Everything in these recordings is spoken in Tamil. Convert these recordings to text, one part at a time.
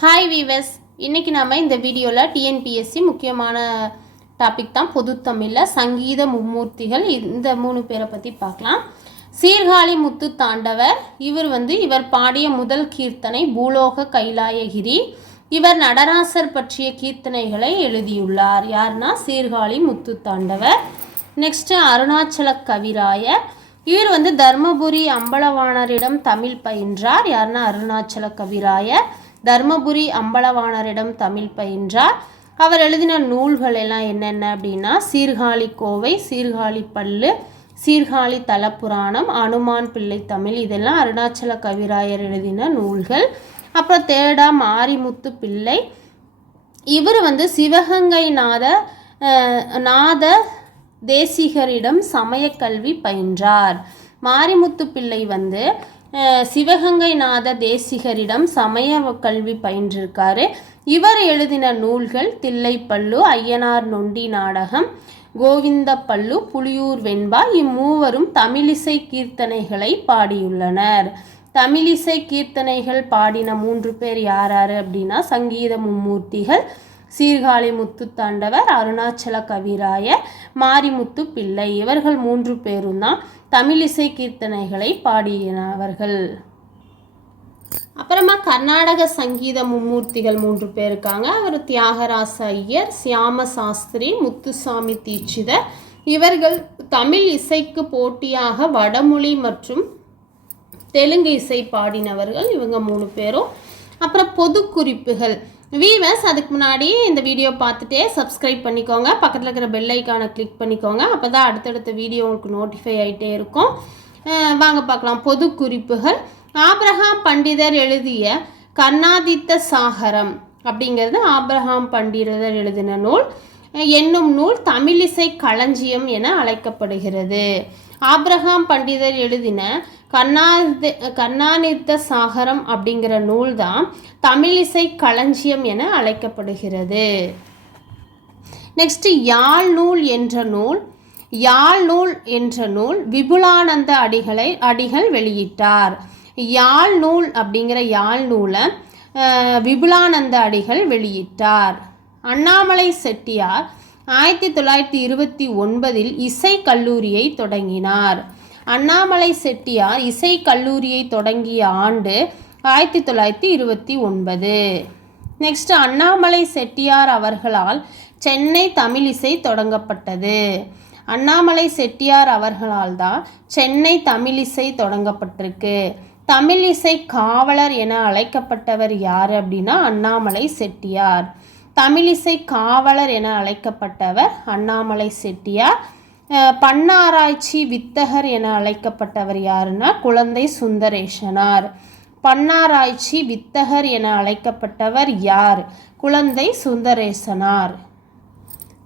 ஹாய் வீவர்ஸ், இன்றைக்கி நாம் இந்த வீடியோவில் டிஎன்பிஎஸ்சி முக்கியமான டாபிக் தான் பொதுத்தமிழில் சங்கீத மும்மூர்த்திகள். இந்த 3 பேரை பற்றி பார்க்கலாம். சீர்காழி முத்து தாண்டவர், இவர் பாடிய முதல் கீர்த்தனை பூலோக கைலாயகிரி. இவர் நடராசர் பற்றிய கீர்த்தனைகளை எழுதியுள்ளார். யார்னா சீர்காழி முத்து தாண்டவர். நெக்ஸ்ட்டு அருணாச்சல கவிராயர், இவர் தர்மபுரி அம்பலவாணரிடம் தமிழ் பயின்றார். யார்னா அருணாச்சல கவிராயர் தர்மபுரி அம்பலவாணரிடம் தமிழ் பயின்றார். அவர் எழுதின நூல்கள் எல்லாம் என்னென்ன அப்படின்னா சீர்காழி கோவை, சீர்காழி பல்லு, சீர்காழி தலப்புராணம், அனுமான் பிள்ளை தமிழ். இதெல்லாம் அருணாச்சல கவிராயர் எழுதின நூல்கள். அப்புறம் தேடா மாரிமுத்து பிள்ளை, இவர் சிவகங்கை நாத தேசிகரிடம் சமயக்கல்வி பயின்றார். மாரிமுத்து பிள்ளை சிவகங்கை நாத தேசிகரிடம் சமய கல்வி பயின்றிருக்காரு. இவர் எழுதின நூல்கள் தில்லைப்பள்ளு, ஐயனார் நொண்டி நாடகம், கோவிந்த பள்ளு, புலியூர் வெண்பா. இம்மூவரும் தமிழிசை கீர்த்தனைகளை பாடியுள்ளனர். தமிழிசை கீர்த்தனைகள் பாடின 3 பேர் யார் அப்படின்னா சங்கீத மும்மூர்த்திகள் சீர்காழி முத்து தாண்டவர், அருணாச்சல கவிராயர், மாரிமுத்து பிள்ளை. இவர்கள் 3 பேரும் தான் தமிழிசை கீர்த்தனைகளை பாடியவர்கள். அப்புறமா கர்நாடக சங்கீத மும்மூர்த்திகள் 3 பேர் இருக்காங்க. அவர் தியாகராச ஐயர், சியாம சாஸ்திரி, முத்துசாமி தீட்சிதர். இவர்கள் தமிழ் இசைக்கு போட்டியாக வடமொழி மற்றும் தெலுங்கு இசை பாடினவர்கள். இவங்க 3 பேரும். அப்புறம் பொது குறிப்புகள். வீவர்ஸ், அதுக்கு முன்னாடி இந்த வீடியோ பார்த்துட்டே சப்ஸ்கிரைப் பண்ணிக்கோங்க, பக்கத்தில் இருக்கிற பெல் ஐக்கானை கிளிக் பண்ணிக்கோங்க. அப்போ தான் அடுத்தடுத்த வீடியோ உங்களுக்கு நோட்டிஃபை ஆகிட்டே இருக்கும். வாங்க பார்க்கலாம். பொது குறிப்புகள். ஆபிரகாம் பண்டிதர் எழுதிய கர்நாதித்த சாகரம் அப்படிங்கிறது ஆபிரகாம் பண்டிதர் எழுதின நூல் என்னும் நூல் தமிழிசை களஞ்சியம் என அழைக்கப்படுகிறது. ஆபிரகாம் பண்டிதர் எழுதின கர்நாதித்த சாகரம் அப்படிங்கிற நூல் தான் தமிழிசை களஞ்சியம் என அழைக்கப்படுகிறது. நெக்ஸ்ட் யாழ் நூல் என்ற நூல் விபுலானந்த அடிகள் வெளியிட்டார். யாழ் நூல் அப்படிங்கிற யாழ் நூலை விபுலானந்த அடிகள் வெளியிட்டார். அண்ணாமலை செட்டியார் 1929 இசை கல்லூரியை தொடங்கினார். அண்ணாமலை செட்டியார் இசை கல்லூரியை தொடங்கிய ஆண்டு 1929. நெக்ஸ்ட் அண்ணாமலை செட்டியார் அவர்களால் சென்னை தமிழிசை தொடங்கப்பட்டது. அண்ணாமலை செட்டியார் அவர்களால் தான் சென்னை தமிழிசை தொடங்கப்பட்டிருக்கு. தமிழிசை காவலர் என அழைக்கப்பட்டவர் யார் அப்படின்னா அண்ணாமலை செட்டியார். தமிழிசை காவலர் என அழைக்கப்பட்டவர் அண்ணாமலை செட்டியார். பன்னாராய்ச்சி வித்தகர் என அழைக்கப்பட்டவர் யாருன்னா குழந்தை சுந்தரேசனார். பன்னாராய்ச்சி வித்தகர் என அழைக்கப்பட்டவர் யார்? குழந்தை சுந்தரேசனார்.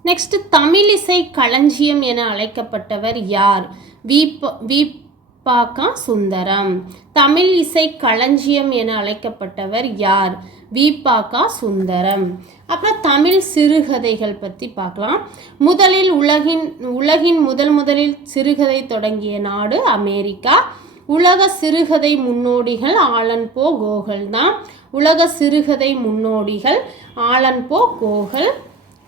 நெக்ஸ்ட் தமிழிசை களஞ்சியம் என அழைக்கப்பட்டவர் யார்? வி.ப.க. சுந்தரம். தமிழ் இசை களஞ்சியம் என அழைக்கப்பட்டவர் யார்? வி.ப.க. சுந்தரம். அப்புறம் தமிழ் சிறுகதைகள் பற்றி பார்க்கலாம். உலகின் முதலில் சிறுகதை தொடங்கிய நாடு அமெரிக்கா. உலக சிறுகதை முன்னோடிகள் ஆலன் போ கோகல் தான். உலக சிறுகதை முன்னோடிகள் ஆலன் போ கோகல்.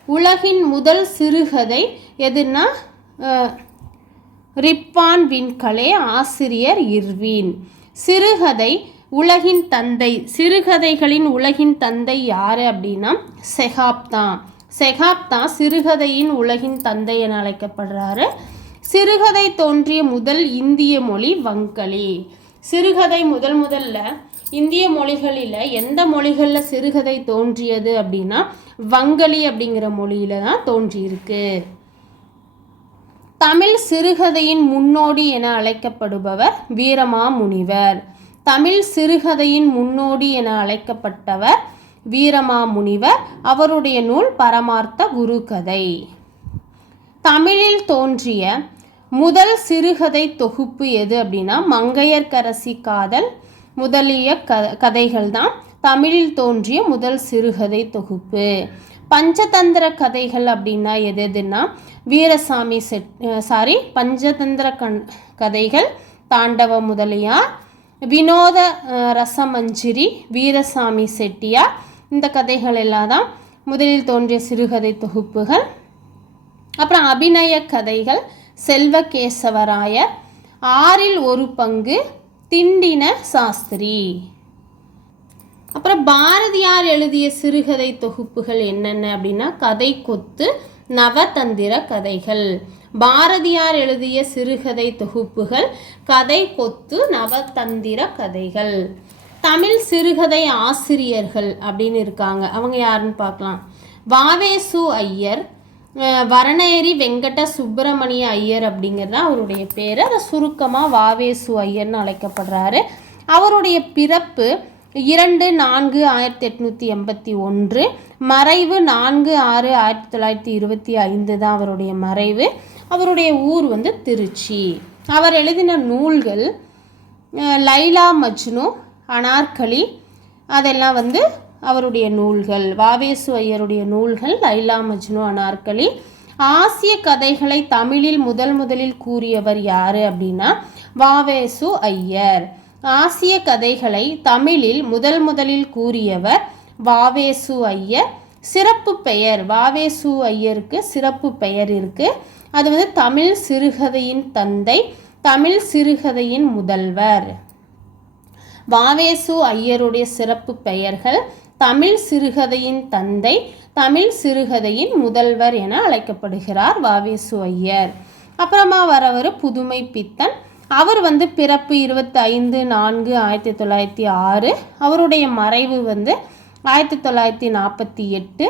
உலகின் முதல் சிறுகதை எதுன்னா ரிப்பான் வின்கலே, ஆசிரியர் இர்வின். சிறுகதை உலகின் தந்தை, சிறுகதைகளின் உலகின் தந்தை யார் அப்படின்னா செகாப் தான். செகாப் தான் சிறுகதையின் உலகின் தந்தை என அழைக்கப்படுறாரு. சிறுகதை தோன்றிய முதல் இந்திய மொழி வங்கலி. சிறுகதை முதல்ல இந்திய மொழிகளில் எந்த மொழிகளில் சிறுகதை தோன்றியது அப்படின்னா வங்கலி அப்படிங்கிற மொழியில தான் தோன்றியிருக்கு. தமிழ் சிறுகதையின் முன்னோடி என அழைக்கப்படுபவர் வீரமாமுனிவர். தமிழ் சிறுகதையின் முன்னோடி என அழைக்கப்பட்டவர் வீரமாமுனிவர். அவருடைய நூல் பரமார்த்த குருகதை. தமிழில் தோன்றிய முதல் சிறுகதை தொகுப்பு எது அப்படின்னா மங்கையர்க்கரசி காதல் முதலிய கதைகள் தான் தமிழில் தோன்றிய முதல் சிறுகதை தொகுப்பு. பஞ்சதந்திர கதைகள் அப்படின்னா எதுன்னா பஞ்சதந்திர கதைகள் தாண்டவ முதலியார், வினோத ரசமஞ்சிரி வீரசாமி செட்டியார், இந்த கதைகள் எல்லாம் தான் முதலில் தோன்றிய சிறுகதை தொகுப்புகள். அப்புறம் அபிநய கதைகள் செல்வகேசவராயர், 1/6 திண்டின சாஸ்திரி. அப்புறம் பாரதியார் எழுதிய சிறுகதை தொகுப்புகள் என்னென்ன அப்படின்னா கதை கொத்து, நவதந்திர கதைகள். பாரதியார் எழுதிய சிறுகதை தொகுப்புகள் கதை கொத்து, நவதந்திர கதைகள். தமிழ் சிறுகதை ஆசிரியர்கள் அப்படின்னு இருக்காங்க. அவங்க யாருன்னு பார்க்கலாம். வாவேசு ஐயர், வரணேரி வெங்கட சுப்பிரமணிய ஐயர் அப்படிங்கிறது அவருடைய பேர். அதை சுருக்கமாக வாவேசு ஐயர்னு அழைக்கப்படுறாரு. அவருடைய பிறப்பு 2/4/1881, மறைவு 4/6/1925 தான் அவருடைய மறைவு. அவருடைய ஊர் திருச்சி. அவர் எழுதின நூல்கள் லைலா மஜ்னு, அனார்கலி, அதெல்லாம் அவருடைய நூல்கள். வாவேசு ஐயருடைய நூல்கள் லைலா மஜ்னு, அனார்கலி. ஆசிய கதைகளை தமிழில் முதலில் கூறியவர் யார் அப்படின்னா வாவேசு ஐயர். ஆசிய கதைகளை தமிழில் முதலில் கூறியவர் வாவேசு ஐயர். சிறப்பு பெயர், வாவேசு ஐயருக்கு சிறப்பு பெயர் இருக்கு. அது தமிழ் சிறுகதையின் தந்தை, தமிழ் சிறுகதையின் முதல்வர். வாவேசு ஐயருடைய சிறப்பு பெயர்கள் தமிழ் சிறுகதையின் தந்தை, தமிழ் சிறுகதையின் முதல்வர் என அழைக்கப்படுகிறார் வாவேசு ஐயர். அப்புறமா வரவர் புதுமை பித்தன். அவர் பிறப்பு 25/4/1906. அவருடைய மறைவு 1948.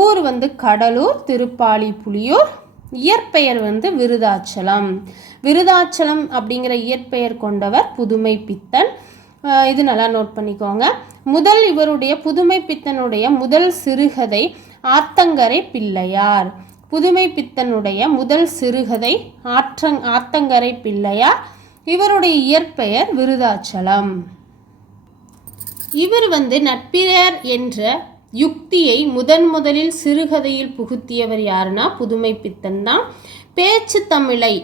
ஊர் கடலூர், திருப்பாலி புலியூர். இயற்பெயர் விருதாச்சலம். விருதாச்சலம் அப்படிங்கிற இயற்பெயர் கொண்டவர் புதுமை பித்தன். இது நல்லா நோட் பண்ணிக்கோங்க. இவருடைய புதுமை பித்தனுடைய முதல் சிறுகதை ஆத்தங்கரை பிள்ளையார். புதுமை பித்தனுடைய முதல் சிறுகதை ஆத்தங்கரை பிள்ளையார். இவருடைய இயற்பெயர் விருதாச்சலம். இவர் நட்பியர் என்ற யுக்தியை முதலில் சிறுகதையில் புகுத்தியவர் யாருன்னா புதுமை பித்தன் தான். பேச்சு தமிழை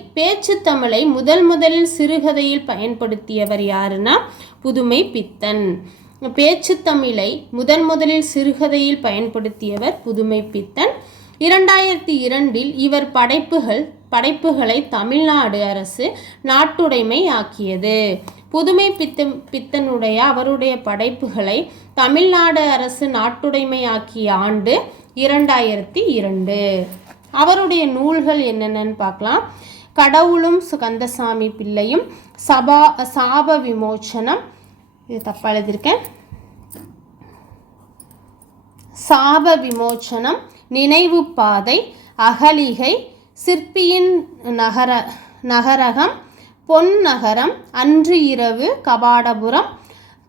முதலில் சிறுகதையில் பயன்படுத்தியவர் யாருன்னா புதுமை பித்தன். பேச்சு தமிழை முதலில் சிறுகதையில் பயன்படுத்தியவர் புதுமை பித்தன். 2002 இவர் படைப்புகளை தமிழ்நாடு அரசு நாட்டுடைமை ஆக்கியது. புதுமை பித்தனுடைய அவருடைய படைப்புகளை தமிழ்நாடு அரசு நாட்டுடைமை ஆக்கிய ஆண்டு 2002. அவருடைய நூல்கள் என்னென்னு பார்க்கலாம். கடவுளும் கந்தசாமி பிள்ளையும், சாப விமோச்சனம், இது தப்பாக எழுதியிருக்கேன், சாப விமோச்சனம், நினைவு பாதை, அகலிகை, சிற்பியின் நகரகம், பொன்னகரம், அன்று இரவு, கபாடபுரம்,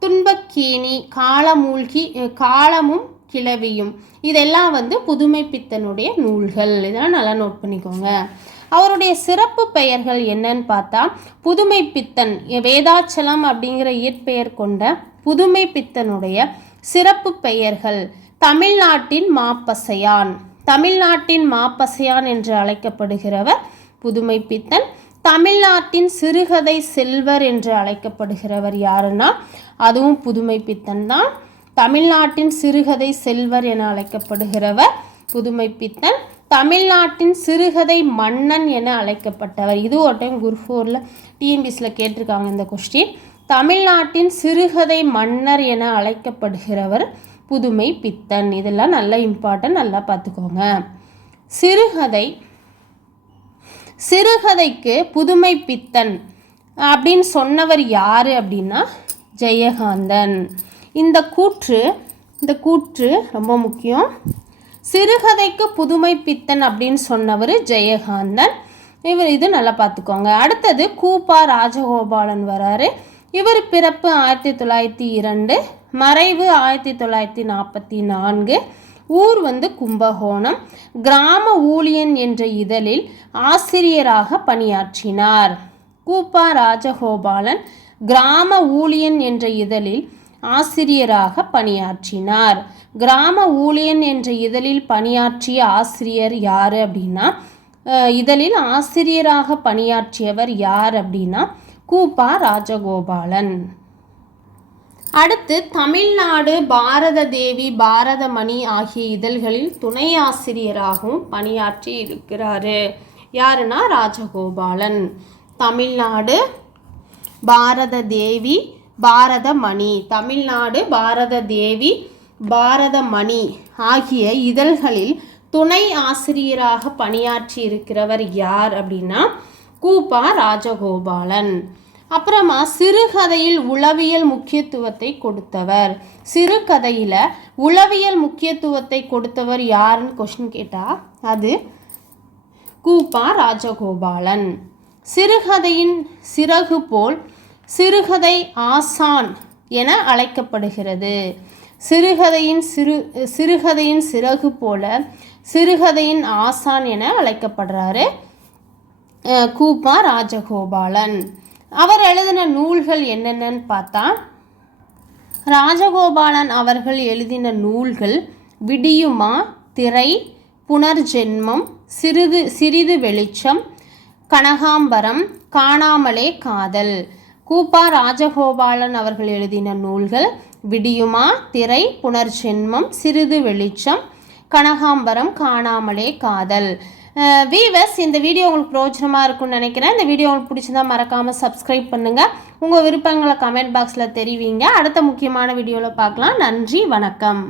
துன்பக்கேணி, காலமும் கிளவியும். இதெல்லாம் புதுமை பித்தனுடைய நூல்கள். இதெல்லாம் நல்லா நோட் பண்ணிக்கோங்க. அவருடைய சிறப்பு பெயர்கள் என்னன்னு பார்த்தா புதுமை பித்தன், வேதாச்சலம் அப்படிங்கிற இயற்பெயர் கொண்ட புதுமை பித்தனுடைய சிறப்பு பெயர்கள் தமிழ்நாட்டின் மாப்பசையான். தமிழ்நாட்டின் மாப்பசையான் என்று அழைக்கப்படுகிறவர் புதுமை பித்தன். தமிழ்நாட்டின் சிறுகதை செல்வர் என்று அழைக்கப்படுகிறவர் யாருன்னா அதுவும் புதுமை பித்தன் தான். தமிழ்நாட்டின் சிறுகதை செல்வர் என அழைக்கப்படுகிறவர் புதுமை பித்தன். தமிழ்நாட்டின் சிறுகதை மன்னன் என அழைக்கப்பட்டவர். இது ஒரு டைம் குரூப் 4 டிஎன்பிஎஸ்சியில் கேட்டிருக்காங்க இந்த கொஸ்டின். தமிழ்நாட்டின் சிறுகதை மன்னர் என அழைக்கப்படுகிறவர் புதுமை பித்தன். இதெல்லாம் நல்ல இம்பார்ட்டன்ட், நல்லா பார்த்துக்கோங்க. சிறுகதைக்கு புதுமை பித்தன் அப்படின்னு சொன்னவர் யார் அப்படின்னா ஜெயகாந்தன். இந்த கூற்று ரொம்ப முக்கியம். சிறுகதைக்கு புதுமை பித்தன் அப்படின்னு சொன்னவர் ஜெயகாந்தன். இது நல்லா பார்த்துக்கோங்க. அடுத்தது கூப்பா ராஜகோபாலன் வராரு. இவர் பிறப்பு 1902, மறைவு 1944. ஊர் கும்பகோணம். கிராம ஊழியன் என்ற இதழில் ஆசிரியராக பணியாற்றினார். கூப்பா ராஜகோபாலன் கிராம ஊழியன் என்ற இதழில் ஆசிரியராக பணியாற்றினார். கிராம ஊழியன் என்ற இதழில் பணியாற்றிய ஆசிரியர் யார் அப்படின்னா இதழில் ஆசிரியராக பணியாற்றியவர் யார் அப்படின்னா கூப்பா ராஜகோபாலன். அடுத்து தமிழ்நாடு, பாரத தேவி, பாரதமணி ஆகிய இதழ்களில் துணை ஆசிரியராகவும் பணியாற்றி இருக்கிறாரு. யாருன்னா ராஜகோபாலன். தமிழ்நாடு, பாரத தேவி, பாரதமணி. தமிழ்நாடு, பாரத தேவி, பாரதமணி ஆகிய இதழ்களில் துணை ஆசிரியராக பணியாற்றி இருக்கிறவர் யார் அப்படின்னா கூப்பா ராஜகோபாலன். அப்புறமா சிறுகதையில் உளவியல் முக்கியத்துவத்தை கொடுத்தவர். சிறுகதையில் உளவியல் முக்கியத்துவத்தை கொடுத்தவர் யாருன்னு கொஸ்டின் கேட்டால் அது கூப்பா ராஜகோபாலன். சிறுகதையின் சிறகு போல் சிறுகதை ஆசான் என அழைக்கப்படுகிறது. சிறுகதையின் சிறகு போல சிறுகதையின் ஆசான் என அழைக்கப்படுறாரு கூப்பா ராஜகோபாலன். அவர் எழுதின நூல்கள் என்னென்னு பார்த்தா, ராஜகோபாலன் அவர்கள் எழுதின நூல்கள் விடியுமா, திரை, புனர்ஜென்மம், சிறிது வெளிச்சம், கனகாம்பரம், காணாமலே காதல். கூப்பா ராஜகோபாலன் அவர்கள் எழுதின நூல்கள் விடியுமா, திரை, புனர்ஜென்மம், சிறிது வெளிச்சம், கனகாம்பரம், காணாமலே காதல். வீவர்ஸ், இந்த வீடியோ உங்களுக்கு பிரோஜனமாக இருக்கும்னு நினைக்கிறேன். இந்த வீடியோ உங்களுக்கு பிடிச்சிருந்தா மறக்காமல் சப்ஸ்கிரைப் பண்ணுங்கள். உங்கள் விருப்பங்களை கமெண்ட் பாக்ஸில் தெரிவிங்க. அடுத்த முக்கியமான வீடியோவில் பார்க்கலாம். நன்றி, வணக்கம்.